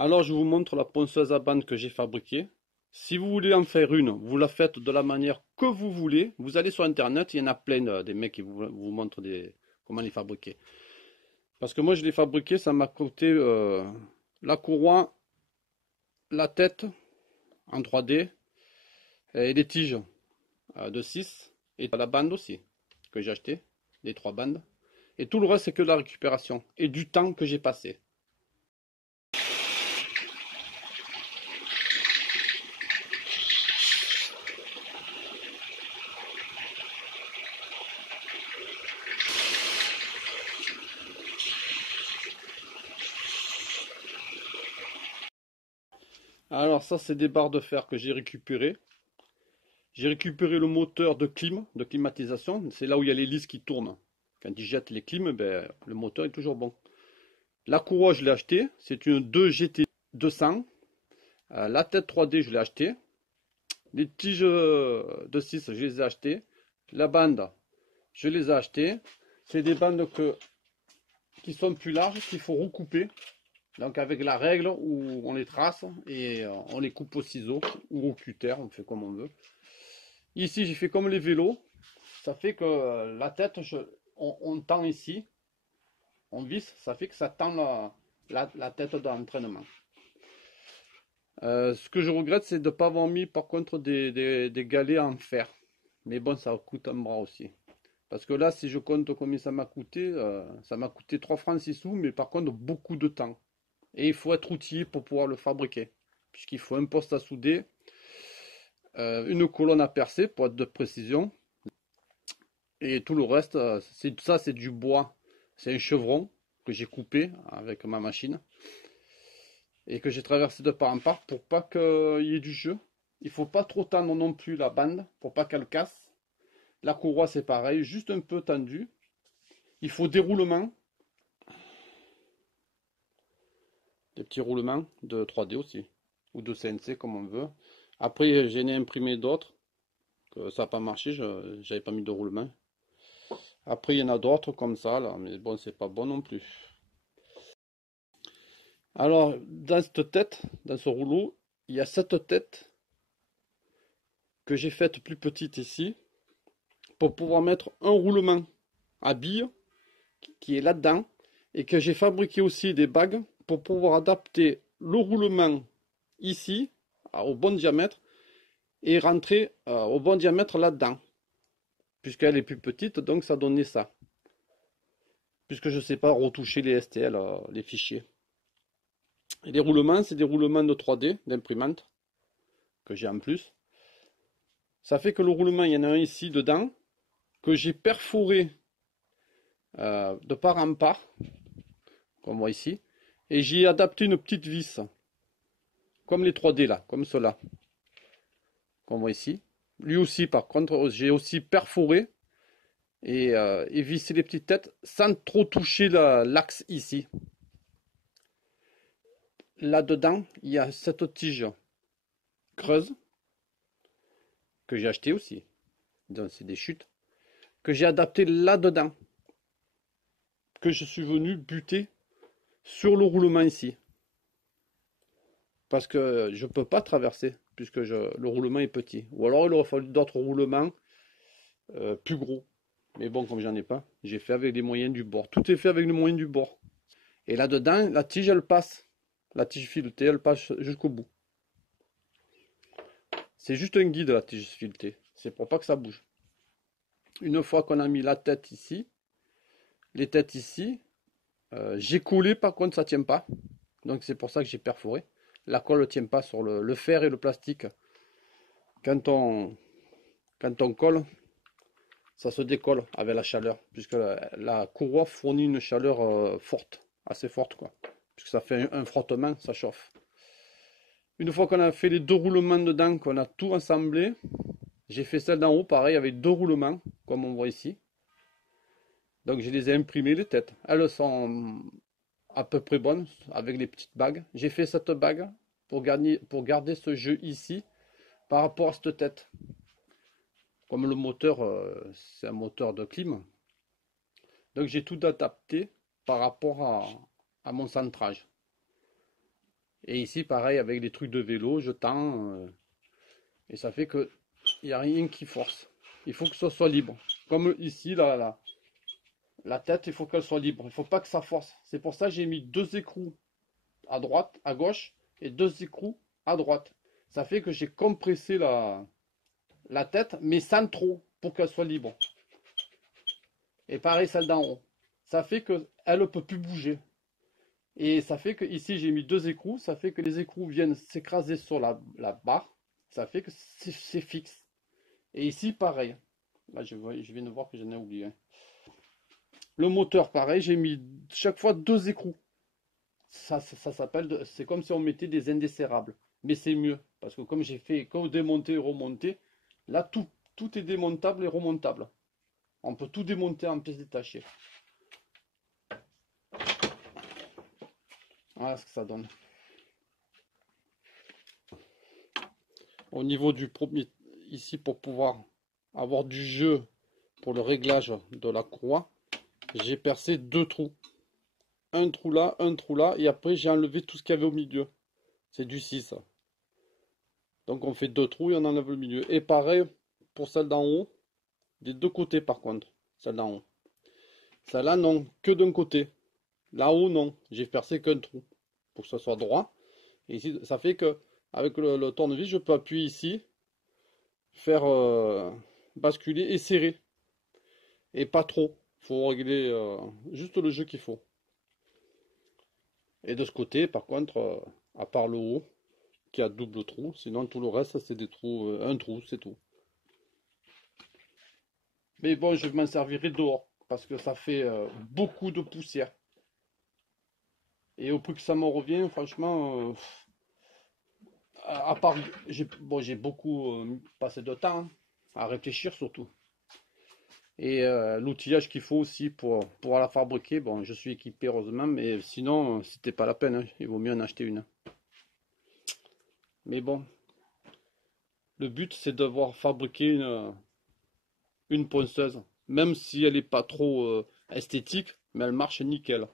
Alors je vous montre la ponceuse à bande que j'ai fabriquée. Si vous voulez en faire une, vous la faites de la manière que vous voulez. Vous allez sur internet, il y en a plein des mecs qui vous montrent comment les fabriquer. Parce que moi je l'ai fabriqué, ça m'a coûté la courroie, la tête en 3D et les tiges de 6 et la bande aussi que j'ai acheté, les 3 bandes. Et tout le reste c'est que de la récupération et du temps que j'ai passé. Alors ça c'est des barres de fer que j'ai récupérées. J'ai récupéré le moteur de climatisation. C'est là où il y a l'hélice qui tourne. Quand ils jettent les clims, ben, le moteur est toujours bon. La courroie je l'ai achetée. C'est une 2GT 200. La tête 3D je l'ai achetée. Les tiges de 6 je les ai achetées. La bande je les ai achetées. C'est des bandes qui sont plus larges qu'il faut recouper. Donc avec la règle où on les trace et on les coupe au ciseau ou au cutter, on fait comme on veut. Ici j'ai fait comme les vélos, ça fait que la tête, on tend ici, on visse, ça fait que ça tend la tête d'entraînement. Ce que je regrette c'est de ne pas avoir mis par contre des galets en fer. Mais bon, ça coûte un bras aussi. Parce que là, si je compte combien ça m'a coûté 3 francs 6 sous, mais par contre beaucoup de temps. Et il faut être outillé pour pouvoir le fabriquer. Puisqu'il faut un poste à souder, une colonne à percer pour être de précision. Et tout le reste, c'est du bois. C'est un chevron que j'ai coupé avec ma machine. Et que j'ai traversé de part en part pour pas qu'il y ait du jeu. Il faut pas trop tendre non plus la bande pour pas qu'elle casse. La courroie c'est pareil, juste un peu tendu. Il faut des roulements. Des petits roulements de 3D aussi. Ou de CNC comme on veut. Après j'en ai imprimé d'autres. Que ça n'a pas marché, j'avais pas mis de roulement. Après il y en a d'autres comme ça là, mais bon c'est pas bon non plus. Alors dans cette tête, dans ce rouleau, il y a cette tête que j'ai faite plus petite ici pour pouvoir mettre un roulement à billes qui est là-dedans et que j'ai fabriqué aussi des bagues pour pouvoir adapter le roulement ici au bon diamètre et rentrer au bon diamètre là-dedans puisqu'elle est plus petite, donc ça donnait ça, puisque je ne sais pas retoucher les STL, les fichiers. Et les roulements, c'est des roulements de 3D d'imprimante que j'ai en plus. Ça fait que le roulement, il y en a un ici dedans que j'ai perforé de part en part, comme on voit ici, et j'ai adapté une petite vis, comme les 3D là, comme cela, comme on voit ici. Lui aussi, par contre, j'ai aussi perforé et vissé les petites têtes sans trop toucher l'axe ici. Là-dedans, il y a cette tige creuse que j'ai acheté aussi. Donc c'est des chutes que j'ai adapté là-dedans, que je suis venu buter sur le roulement ici, parce que je peux pas traverser puisque le roulement est petit. Ou alors il aurait fallu d'autres roulements plus gros. Mais bon, comme j'en ai pas, j'ai fait avec les moyens du bord. Tout est fait avec les moyens du bord. Et là-dedans, la tige elle passe. La tige filetée, elle passe jusqu'au bout. C'est juste un guide la tige filetée. C'est pour pas que ça bouge. Une fois qu'on a mis la tête ici, les têtes ici, j'ai collé, par contre ça tient pas. Donc c'est pour ça que j'ai perforé. La colle ne tient pas sur le fer et le plastique. Quand on colle, ça se décolle avec la chaleur. Puisque la courroie fournit une chaleur forte, assez forte quoi. Puisque ça fait un frottement, ça chauffe. Une fois qu'on a fait les deux roulements dedans, qu'on a tout assemblé, j'ai fait celle d'en haut pareil avec deux roulements, comme on voit ici. Donc je les ai imprimées les têtes. Elles sont à peu près bonnes avec les petites bagues. J'ai fait cette bague pour garder ce jeu ici par rapport à cette tête. Comme le moteur, c'est un moteur de clim. Donc j'ai tout adapté par rapport à mon centrage. Et ici, pareil, avec les trucs de vélo, je tends. Et ça fait que il n'y a rien qui force. Il faut que ça soit libre. Comme ici, la tête, il faut qu'elle soit libre. Il ne faut pas que ça force. C'est pour ça que j'ai mis deux écrous à droite, à gauche, et deux écrous à droite. Ça fait que j'ai compressé la tête, mais sans trop, pour qu'elle soit libre. Et pareil, celle d'en haut. Ça fait qu'elle ne peut plus bouger. Et ça fait que ici, j'ai mis deux écrous. Ça fait que les écrous viennent s'écraser sur la barre. Ça fait que c'est fixe. Et ici, pareil. Là, je viens de voir que j'en ai oublié. Le moteur, pareil, j'ai mis chaque fois deux écrous. Ça s'appelle, c'est comme si on mettait des indécérables. Mais c'est mieux, parce que comme j'ai fait que démonter et remonter, là, tout est démontable et remontable. On peut tout démonter en pièces détachées. Voilà ce que ça donne. Au niveau du premier, ici, pour pouvoir avoir du jeu pour le réglage de la courroie, j'ai percé deux trous. Un trou là, et après j'ai enlevé tout ce qu'il y avait au milieu. C'est du 6. Donc on fait deux trous et on enlève le milieu. Et pareil pour celle d'en haut, des deux côtés par contre, celle d'en haut. Celle-là non, que d'un côté. Là-haut non, j'ai percé qu'un trou pour que ce soit droit. Et ici, ça fait que avec le tournevis, je peux appuyer ici, faire basculer et serrer. Et pas trop. Faut régler juste le jeu qu'il faut. Et de ce côté, par contre, à part le haut, qui a double trou, sinon tout le reste, c'est des trous, un trou, c'est tout. Mais bon, je m'en servirai dehors, parce que ça fait beaucoup de poussière. Et au prix que ça me revient, franchement, à part, j'ai beaucoup passé de temps à réfléchir surtout. Et l'outillage qu'il faut aussi pour la fabriquer, bon, je suis équipé heureusement, mais sinon, c'était pas la peine, hein. Il vaut mieux en acheter une. Mais bon, le but c'est de devoir fabriquer une ponceuse, même si elle n'est pas trop esthétique, mais elle marche nickel.